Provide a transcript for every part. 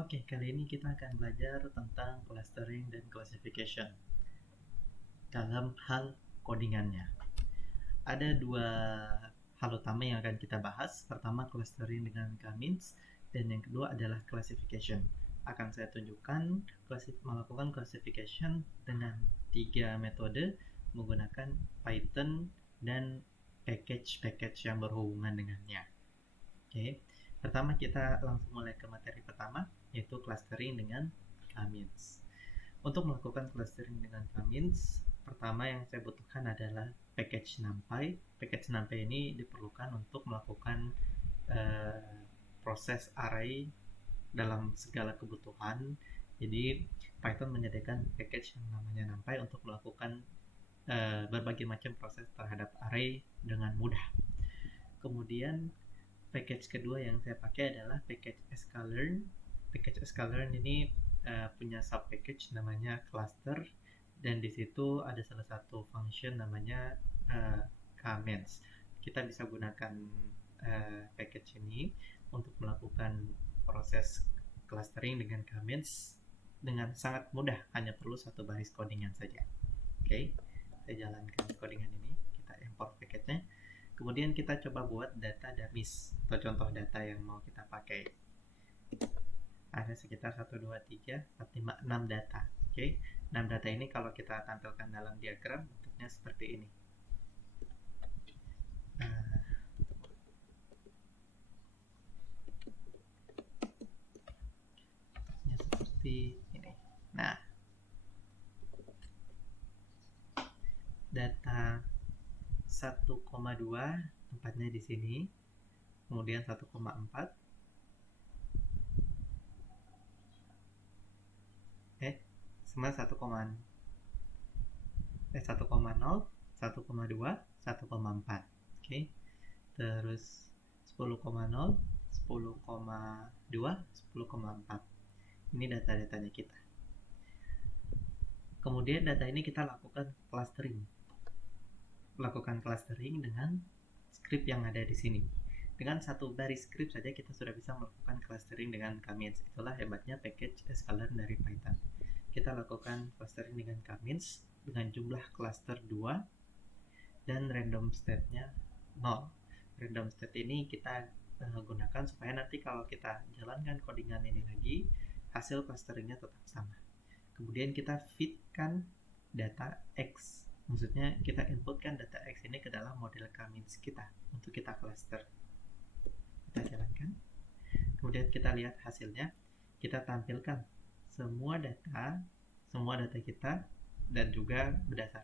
Oke, kali ini kita akan belajar tentang clustering dan classification dalam hal codingannya. Ada dua hal utama yang akan kita bahas. Pertama, clustering dengan k-means, dan yang kedua adalah classification. Akan saya tunjukkan melakukan classification dengan 3 metode menggunakan Python dan package-package yang berhubungan dengannya. Oke, pertama kita langsung mulai ke materi pertama, yaitu clustering dengan k-means. Untuk melakukan clustering dengan k-means, pertama yang saya butuhkan adalah package NumPy. Package NumPy ini diperlukan untuk melakukan proses array dalam segala kebutuhan. Jadi Python menyediakan package yang namanya NumPy untuk melakukan berbagai macam proses terhadap array dengan mudah. Kemudian package kedua yang saya pakai adalah package sklearn. Package sklearn ini punya sub package namanya cluster, dan di situ ada salah satu function namanya k-means. Kita bisa gunakan package ini untuk melakukan proses clustering dengan k-means dengan sangat mudah, hanya perlu satu baris codingan saja. Oke, saya jalankan codingan ini, kita import package-nya. Kemudian kita coba buat data dummies atau contoh data yang mau kita pakai. Ada sekitar 1, 2, 3, 4, 5, 6 data. Oke, 6 data ini kalau kita tampilkan dalam diagram bentuknya seperti ini. Seperti ini. Nah, data 1,2 tempatnya di sini, kemudian 1,4, 1,0, 1,2, 1,4. Oke, terus 10,0, 10,2, 10,4. Ini data-datanya kita. Kemudian data ini kita lakukan clustering dengan script yang ada di sini. Dengan satu baris script saja kita sudah bisa melakukan clustering dengan k-means. Itulah hebatnya package sklearn dari Python. Kita lakukan clustering dengan k-means dengan jumlah cluster 2 dan random state-nya 0. Random state ini kita gunakan supaya nanti kalau kita jalankan codingan ini lagi, hasil clusteringnya tetap sama. Kemudian kita feedkan data X, maksudnya kita inputkan data X ini ke dalam model k-means kita untuk kita cluster. Kita jalankan, kemudian kita lihat hasilnya. Kita tampilkan semua data kita, dan juga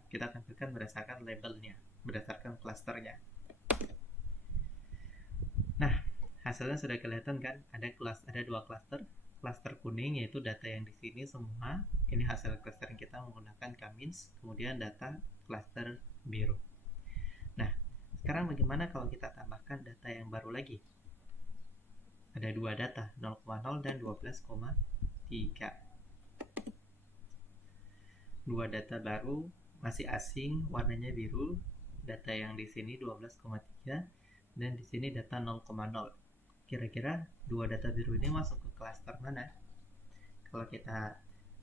kita tampilkan berdasarkan labelnya, berdasarkan clusternya. Nah, hasilnya sudah kelihatan kan? Ada dua cluster. Cluster kuning yaitu data yang di sini semua. Ini hasil clustering kita menggunakan k-means. Kemudian data cluster biru. Nah, sekarang bagaimana kalau kita tambahkan data yang baru lagi? Ada dua data, 0,0 dan 12,3. Dua data baru, masih asing, warnanya biru. Data yang di sini 12,3 dan di sini data 0,0. Kira-kira dua data biru ini masuk ke cluster mana? Kalau kita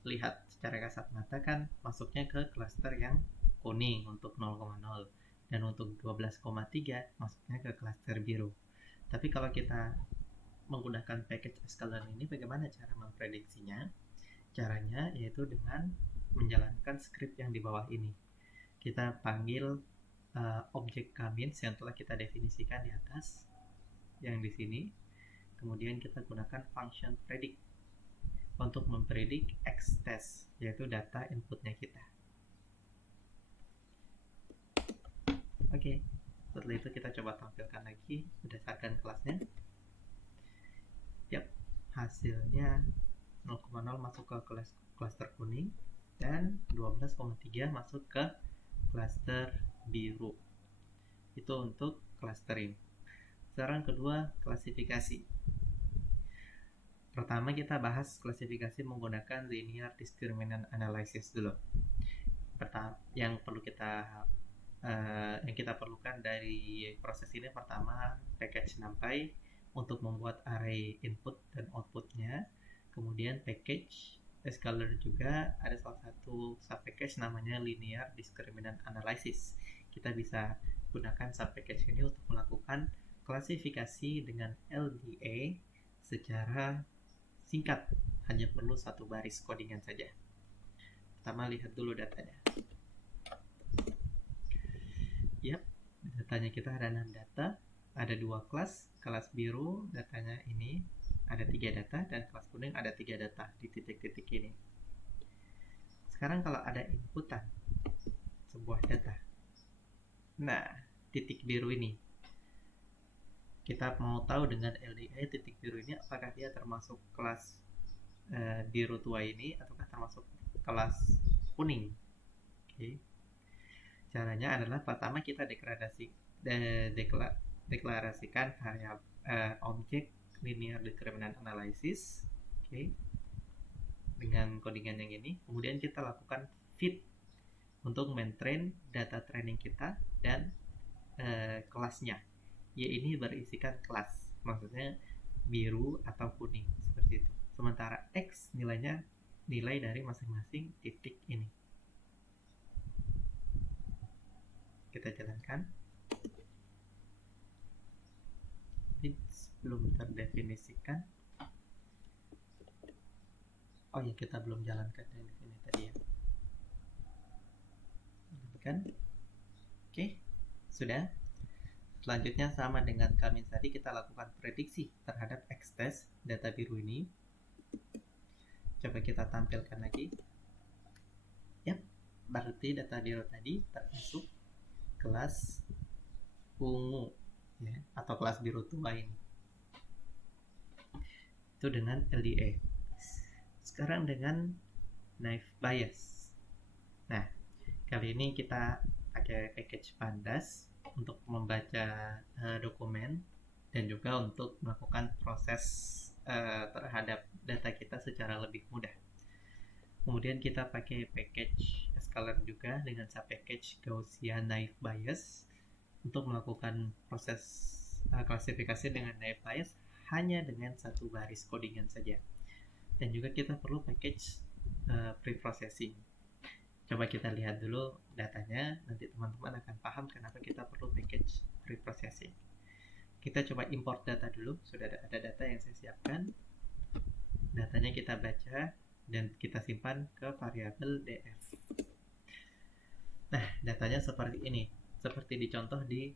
lihat secara kasat mata kan masuknya ke cluster yang kuning untuk 0,0, dan untuk 12,3 masuknya ke cluster biru. Tapi kalau kita menggunakan package sklearn ini, bagaimana cara memprediksinya? Caranya yaitu dengan menjalankan script yang di bawah ini. Kita panggil objek k-means yang telah kita definisikan di atas, yang di sini. Kemudian kita gunakan function predict untuk mempredik x-test, yaitu data inputnya kita. Oke, setelah itu kita coba tampilkan lagi berdasarkan kelasnya. Yap, hasilnya 0,0 masuk ke cluster kuning dan 12,3 masuk ke cluster biru. Itu untuk clustering. Sekarang kedua, klasifikasi. Pertama kita bahas klasifikasi menggunakan linear discriminant analysis dulu. Yang kita perlukan dari proses ini, pertama package NumPy untuk membuat array input dan outputnya. Kemudian package scalar juga ada salah satu subpackage namanya linear discriminant analysis. Kita bisa gunakan subpackage ini untuk melakukan klasifikasi dengan LDA secara singkat, hanya perlu satu baris codingan saja. Pertama lihat dulu datanya. Yap, datanya kita ada 6 data, ada 2 kelas biru datanya ini ada 3 data, dan kelas kuning ada 3 data di titik-titik ini. Sekarang kalau ada inputan sebuah data, nah titik biru ini, kita mau tahu dengan LDA titik biru ini apakah dia termasuk kelas biru tua ini ataukah termasuk kelas kuning. Oke. Caranya adalah pertama kita deklarasikan objek linear discriminant analysis, dengan codingan yang ini. Kemudian kita lakukan fit untuk mentrain data training kita dan kelasnya. Y ini berisikan kelas, maksudnya biru atau kuning seperti itu. Sementara X nilainya nilai dari masing-masing titik ini. Kita jalankan. Ini belum terdefinisikan. Oh ya, kita belum jalankan yang di sini tadi ya. Jalankan. Oke, sudah. Selanjutnya sama dengan kami tadi, kita lakukan prediksi terhadap X-test data biru ini. Coba kita tampilkan lagi. Yap, berarti data biru tadi termasuk kelas ungu ya, atau kelas biru tua ini. Itu dengan LDA. Sekarang dengan naive Bayes. Nah, kali ini kita pakai package Pandas untuk membaca dokumen dan juga untuk melakukan proses terhadap data kita secara lebih mudah. Kemudian kita pakai package scalar juga dengan subpackage Gaussian naive Bayes untuk melakukan proses klasifikasi dengan naive Bayes hanya dengan satu baris codingan saja. Dan juga kita perlu package preprocessing. Coba kita lihat dulu datanya, nanti teman-teman akan paham kenapa kita perlu package preprocessing. Kita coba import data dulu, sudah ada data yang saya siapkan. Datanya kita baca dan kita simpan ke variabel df. Nah, datanya seperti ini, seperti dicontoh di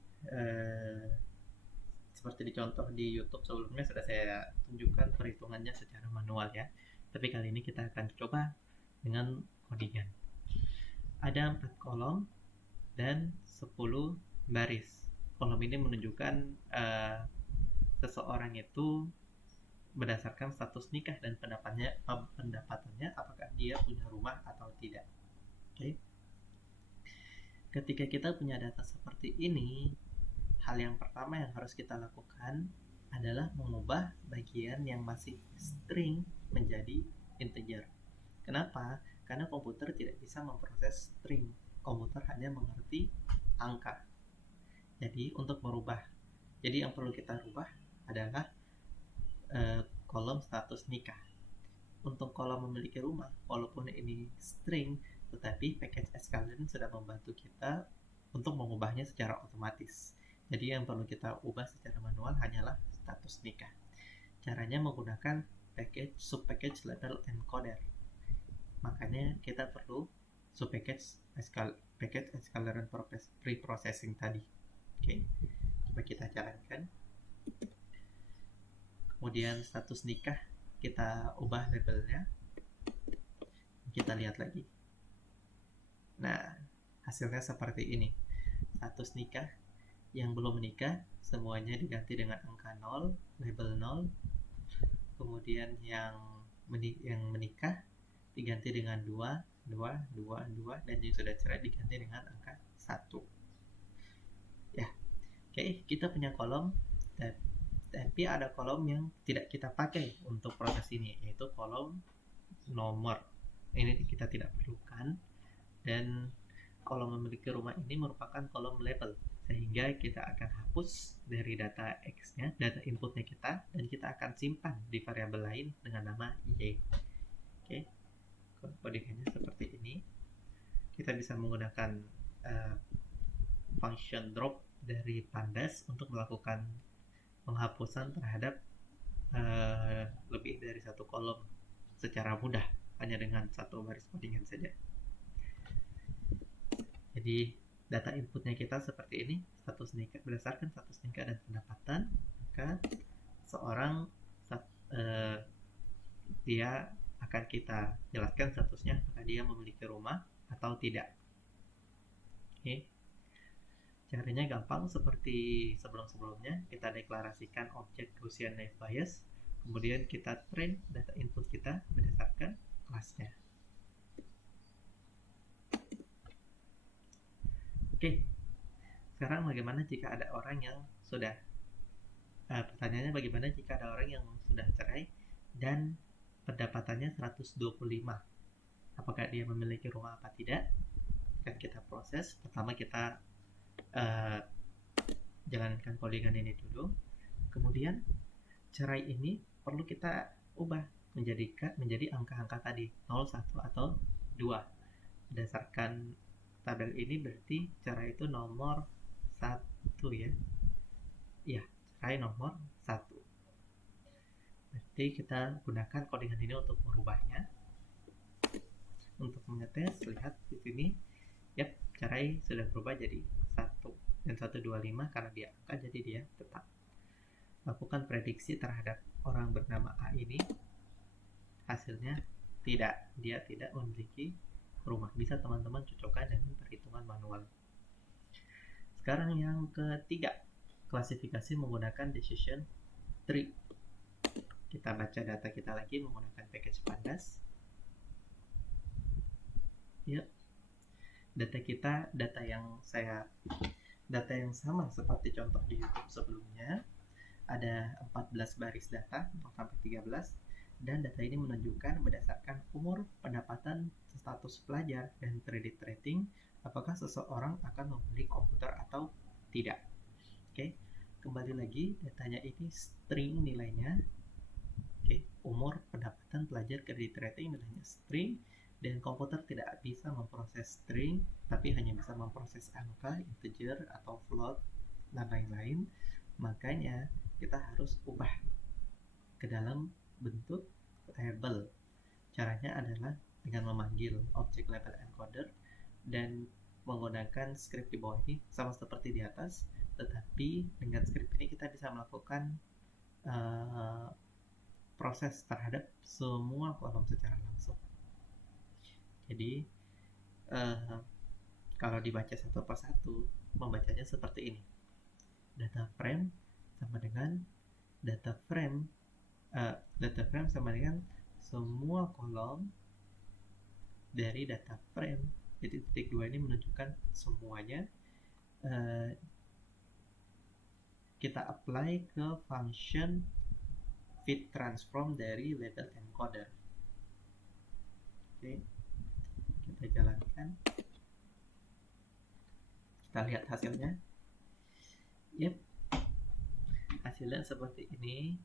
YouTube sebelumnya sudah saya tunjukkan perhitungannya secara manual ya. Tapi kali ini kita akan coba dengan codingan. Ada 4 kolom dan 10 baris. Kolom ini menunjukkan seseorang itu berdasarkan status nikah dan pendapatannya apakah dia punya rumah atau tidak. Oke. Ketika kita punya data seperti ini, hal yang pertama yang harus kita lakukan adalah mengubah bagian yang masih string menjadi integer. Kenapa? Karena komputer tidak bisa memproses string. Komputer hanya mengerti angka. Jadi untuk merubah, jadi yang perlu kita rubah adalah kolom status nikah. Untuk kolom memiliki rumah, walaupun ini string, tetapi package scalar sudah membantu kita untuk mengubahnya secara otomatis. Jadi yang perlu kita ubah secara manual hanyalah status nikah. Caranya menggunakan subpackage label encoder. Makanya kita perlu subpackage scalar preprocessing tadi. Oke, coba kita jalankan. Kemudian status nikah kita ubah labelnya. Kita lihat lagi. Nah, hasilnya seperti ini. Status nikah yang belum menikah semuanya diganti dengan angka 0, label 0. Kemudian yang menikah diganti dengan 2, dan yang sudah cerai diganti dengan angka 1. Ya. Oke, kita punya kolom, tapi ada kolom yang tidak kita pakai untuk proses ini, yaitu kolom nomor. Ini kita tidak perlukan, dan kolom memiliki rumah ini merupakan kolom label, sehingga kita akan hapus dari data X-nya, data inputnya kita, dan kita akan simpan di variabel lain dengan nama Y. Oke, codingannya seperti ini. Kita bisa menggunakan function drop dari Pandas untuk melakukan penghapusan terhadap lebih dari satu kolom secara mudah, hanya dengan satu baris codingan saja. Jadi data inputnya kita seperti ini, status nikah, berdasarkan status nikah dan pendapatan, maka seorang dia akan kita jelaskan statusnya apakah dia memiliki rumah atau tidak. Oke. Caranya gampang seperti sebelum-sebelumnya, kita deklarasikan objek Gaussian naive Bayes, kemudian kita train data input kita berdasarkan kelasnya. Oke, sekarang bagaimana jika ada orang yang sudah pertanyaannya bagaimana jika ada orang yang sudah cerai dan pendapatannya 125? Apakah dia memiliki rumah apa tidak? Akan kita proses. Pertama kita jalankan codingan ini dulu. Kemudian cerai ini perlu kita ubah menjadi angka-angka tadi 0, 1 atau 2. Berdasarkan tabel ini berarti cerai itu nomor 1 ya. Iya, cerai nomor 1. Berarti kita gunakan codingan ini untuk merubahnya. Untuk mengetes, lihat di sini. Yap, cerai sudah berubah jadi 1 dan 125 karena dia angka, jadi dia tetap. Lakukan prediksi terhadap orang bernama A ini. Hasilnya tidak, dia tidak memiliki rumah. Bisa teman-teman cocokkan dengan perhitungan manual. Sekarang yang ketiga, klasifikasi menggunakan decision tree. Kita baca data kita lagi menggunakan package Pandas. Yep. Data kita, data yang sama seperti contoh di YouTube sebelumnya. Ada 14 baris data sampai 13. Dan data ini menunjukkan berdasarkan umur, pendapatan, status pelajar, dan credit rating apakah seseorang akan membeli komputer atau tidak. Oke, kembali lagi datanya ini string nilainya. Oke, umur, pendapatan, pelajar, credit rating nilainya string, dan komputer tidak bisa memproses string tapi hanya bisa memproses angka, integer atau float dan lain-lain. Makanya kita harus ubah ke dalam bentuk label. Caranya adalah dengan memanggil objek label encoder dan menggunakan script di bawah ini sama seperti di atas, tetapi dengan script ini kita bisa melakukan proses terhadap semua kolom secara langsung. Jadi kalau dibaca satu persatu, membacanya seperti ini. Data frame sama dengan data frame sama dengan semua kolom dari data frame. Jadi titik 2 ini menunjukkan semuanya. Kita apply ke function fit transform dari label encoder. Oke, kita jalankan. Kita lihat hasilnya. Yep, hasilnya seperti ini.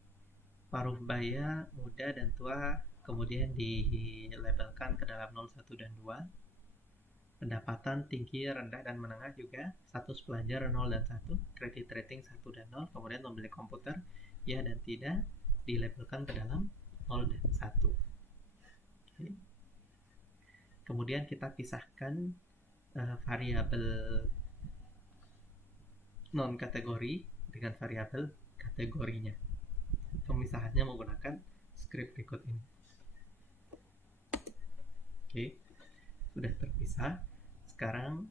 Paruh baya, muda, dan tua kemudian dilabelkan ke dalam 0, 1, dan 2. Pendapatan tinggi, rendah, dan menengah juga. Status pelajar 0 dan 1. Credit rating 1 dan 0. Kemudian membeli komputer, ya dan tidak, dilabelkan ke dalam 0 dan 1. Okay. Kemudian kita pisahkan variabel non-kategori dengan variabel kategorinya. Pemisahannya menggunakan script berikut ini. Oke, sudah terpisah. Sekarang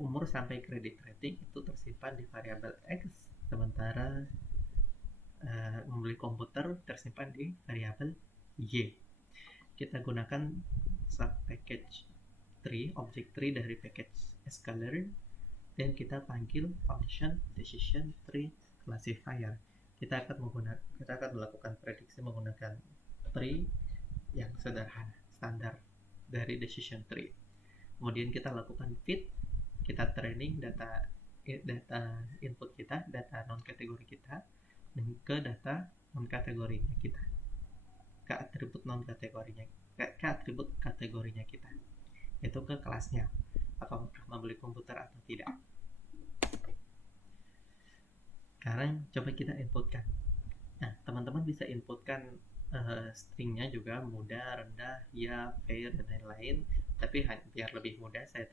umur sampai credit rating itu tersimpan di variabel X, sementara membeli komputer tersimpan di variabel Y. Kita gunakan sub package tree, object tree dari package scalar, dan kita panggil function decision tree classifier. Kita akan melakukan prediksi menggunakan tree yang sederhana, standar dari decision tree. Kemudian kita lakukan fit, kita training data data input kita, data non kategori kita, dan ke data non kategorinya kita, ke atribut non kategorinya, ke atribut kategorinya kita, yaitu ke kelasnya, apakah pernah membeli komputer atau tidak. Sekarang coba kita inputkan. Nah, teman-teman bisa inputkan stringnya juga, mudah, rendah, ya, fair, dan lain-lain. Tapi biar lebih mudah, saya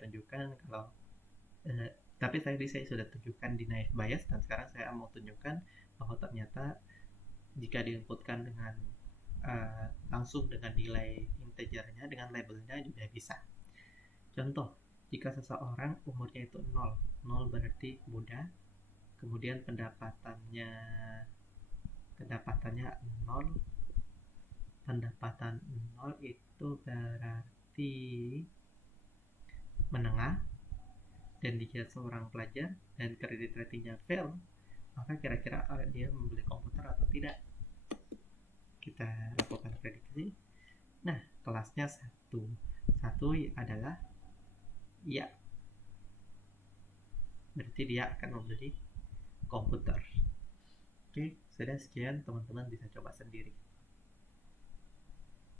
tunjukkan kalau tapi tadi saya sudah tunjukkan di naive Bayes, dan sekarang saya mau tunjukkan bahwa ternyata jika diinputkan dengan langsung dengan nilai integernya, dengan labelnya juga bisa. Contoh, jika seseorang umurnya itu 0, 0 berarti muda, kemudian pendapatannya 0, pendapatan 0 itu berarti menengah, dan dia seorang pelajar dan kredit ratingnya fail, maka kira-kira dia membeli komputer atau tidak. Kita lakukan prediksi. Nah, kelasnya 1 adalah ya, berarti dia akan membeli komputer. Oke, sudah, sekian, teman-teman bisa coba sendiri.